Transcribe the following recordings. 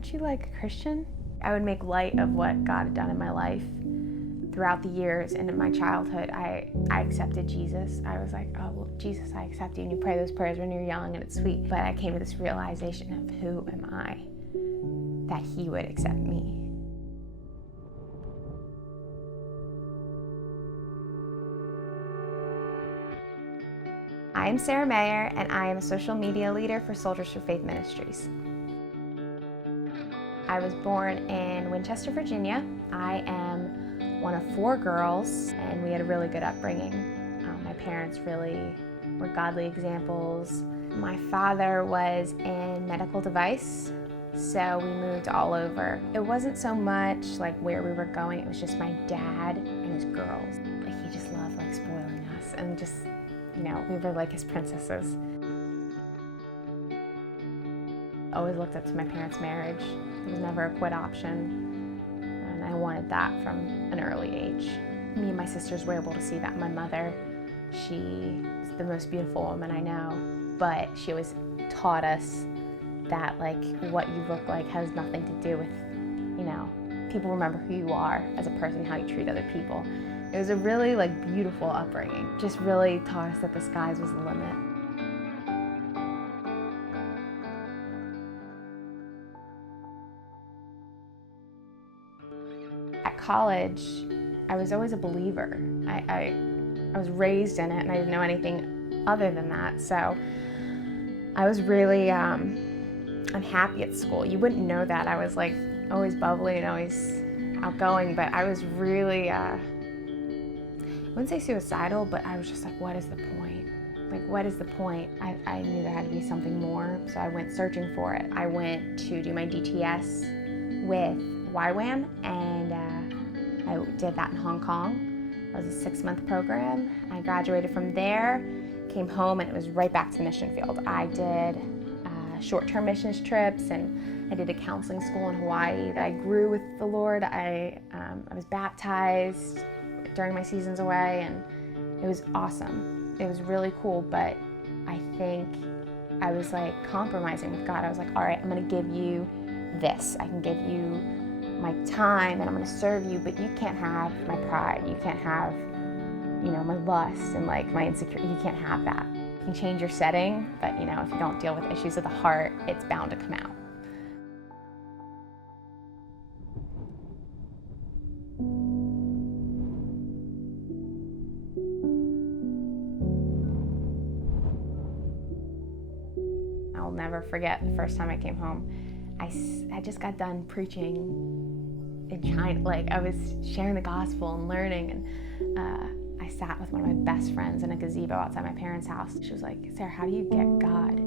aren't you like a Christian? I would make light of what God had done in my life throughout the years and in my childhood. I accepted Jesus. I was like, oh, well, Jesus, I accept you. And you pray those prayers when you're young and it's sweet. But I came to this realization of who am I that he would accept me. I am Sarah Maher, and I am a social media leader for Soldiers for Faith Ministries. I was born in Winchester, Virginia. I am one of 4 girls, and we had a really good upbringing. My parents really were godly examples. My father was in medical device, so we moved all over. It wasn't so much like where we were going, it was just my dad and his girls. Like, he just loved like spoiling us and just, you know, we were like his princesses. Always looked up to my parents' marriage. There was never a quit option, and I wanted that from an early age. Me and my sisters were able to see that. My mother, she is the most beautiful woman I know, but she always taught us that like what you look like has nothing to do with, you know, people remember who you are as a person, how you treat other people. It was a really like beautiful upbringing. Just really taught us that the skies was the limit. At college, I was always a believer. I was raised in it and I didn't know anything other than that. So I was really unhappy at school. You wouldn't know that. I was like always bubbly and always outgoing, but I was really, I wouldn't say suicidal, but I was just like, what is the point? Like, what is the point? I knew there had to be something more, so I went searching for it. I went to do my DTS with YWAM, and I did that in Hong Kong. It was a 6-month program. I graduated from there, came home, and it was right back to the mission field. I did short-term missions trips, and I did a counseling school in Hawaii. I grew with the Lord. I was baptized during my seasons away, and it was awesome. It was really cool, but I think I was like compromising with God. I was like, all right, I'm gonna give you this. I can give you my time and I'm gonna serve you, but you can't have my pride. You can't have, you know, my lust and like my insecurity. You can't have that. You can change your setting, but you know, if you don't deal with issues of the heart, it's bound to come out. I'll never forget the first time I came home. I just got done preaching in China. Like, I was sharing the gospel and learning, and I sat with one of my best friends in a gazebo outside my parents' house. She was like, Sarah, how do you get God?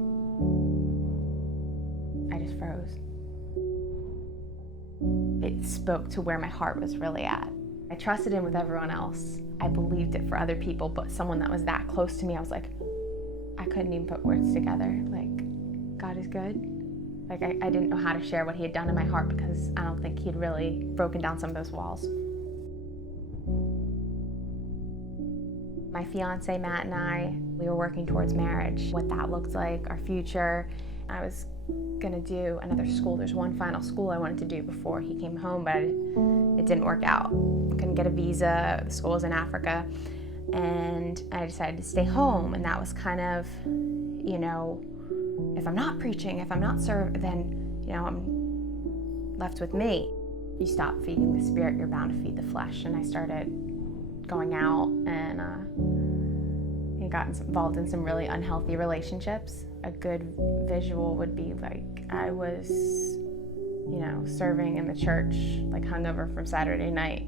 I just froze. It spoke to where my heart was really at. I trusted him with everyone else. I believed it for other people, but someone that was that close to me, I was like, I couldn't even put words together. Like, God is good. Like, I didn't know how to share what he had done in my heart because I don't think he'd really broken down some of those walls. My fiance, Matt, and I, we were working towards marriage, what that looked like, our future. I was gonna do another school. There's one final school I wanted to do before he came home, but it didn't work out. I couldn't get a visa, the school was in Africa, and I decided to stay home, and that was kind of, you know, if I'm not preaching, if I'm not serving, then, you know, I'm left with me. You stop feeding the spirit, you're bound to feed the flesh. And I started going out and got involved in some really unhealthy relationships. A good visual would be like I was, you know, serving in the church, like hungover from Saturday night.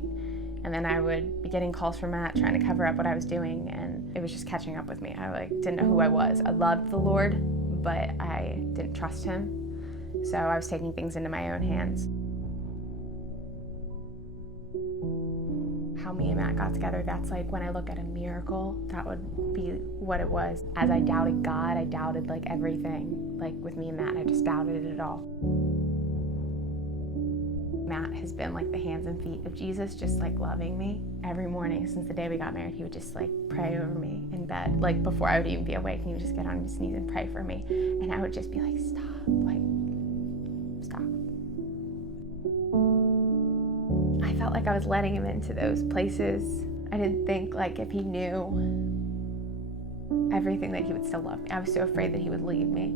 And then I would be getting calls from Matt trying to cover up what I was doing, and it was just catching up with me. I like didn't know who I was. I loved the Lord, but I didn't trust him. So I was taking things into my own hands. How me and Matt got together, that's like when I look at a miracle, that would be what it was. As I doubted God, I doubted like everything. Like with me and Matt, I just doubted it all. Matt has been like the hands and feet of Jesus, just like loving me. Every morning since the day we got married, he would just like pray over me in bed. Like before I would even be awake, he would just get on his knees and pray for me. And I would just be like, stop, like, stop. felt like I was letting him into those places. I didn't think like if he knew everything that he would still love me. I was so afraid that he would leave me.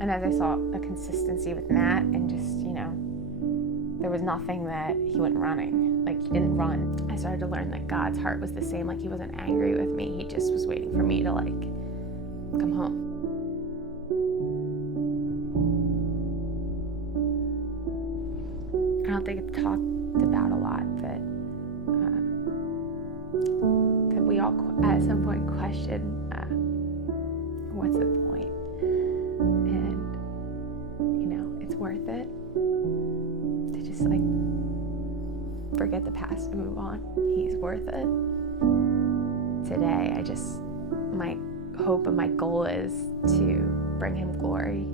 And as I saw a consistency with Matt and just, there was nothing that he wasn't running. Like, he didn't run. I started to learn that God's heart was the same. Like, he wasn't angry with me. He just was waiting for me to, like, come home. I don't think it's talked about a lot, that we all at some point question, what's the point? And, it's worth it to just like forget the past and move on. He's worth it. Today, my hope and my goal is to bring him glory.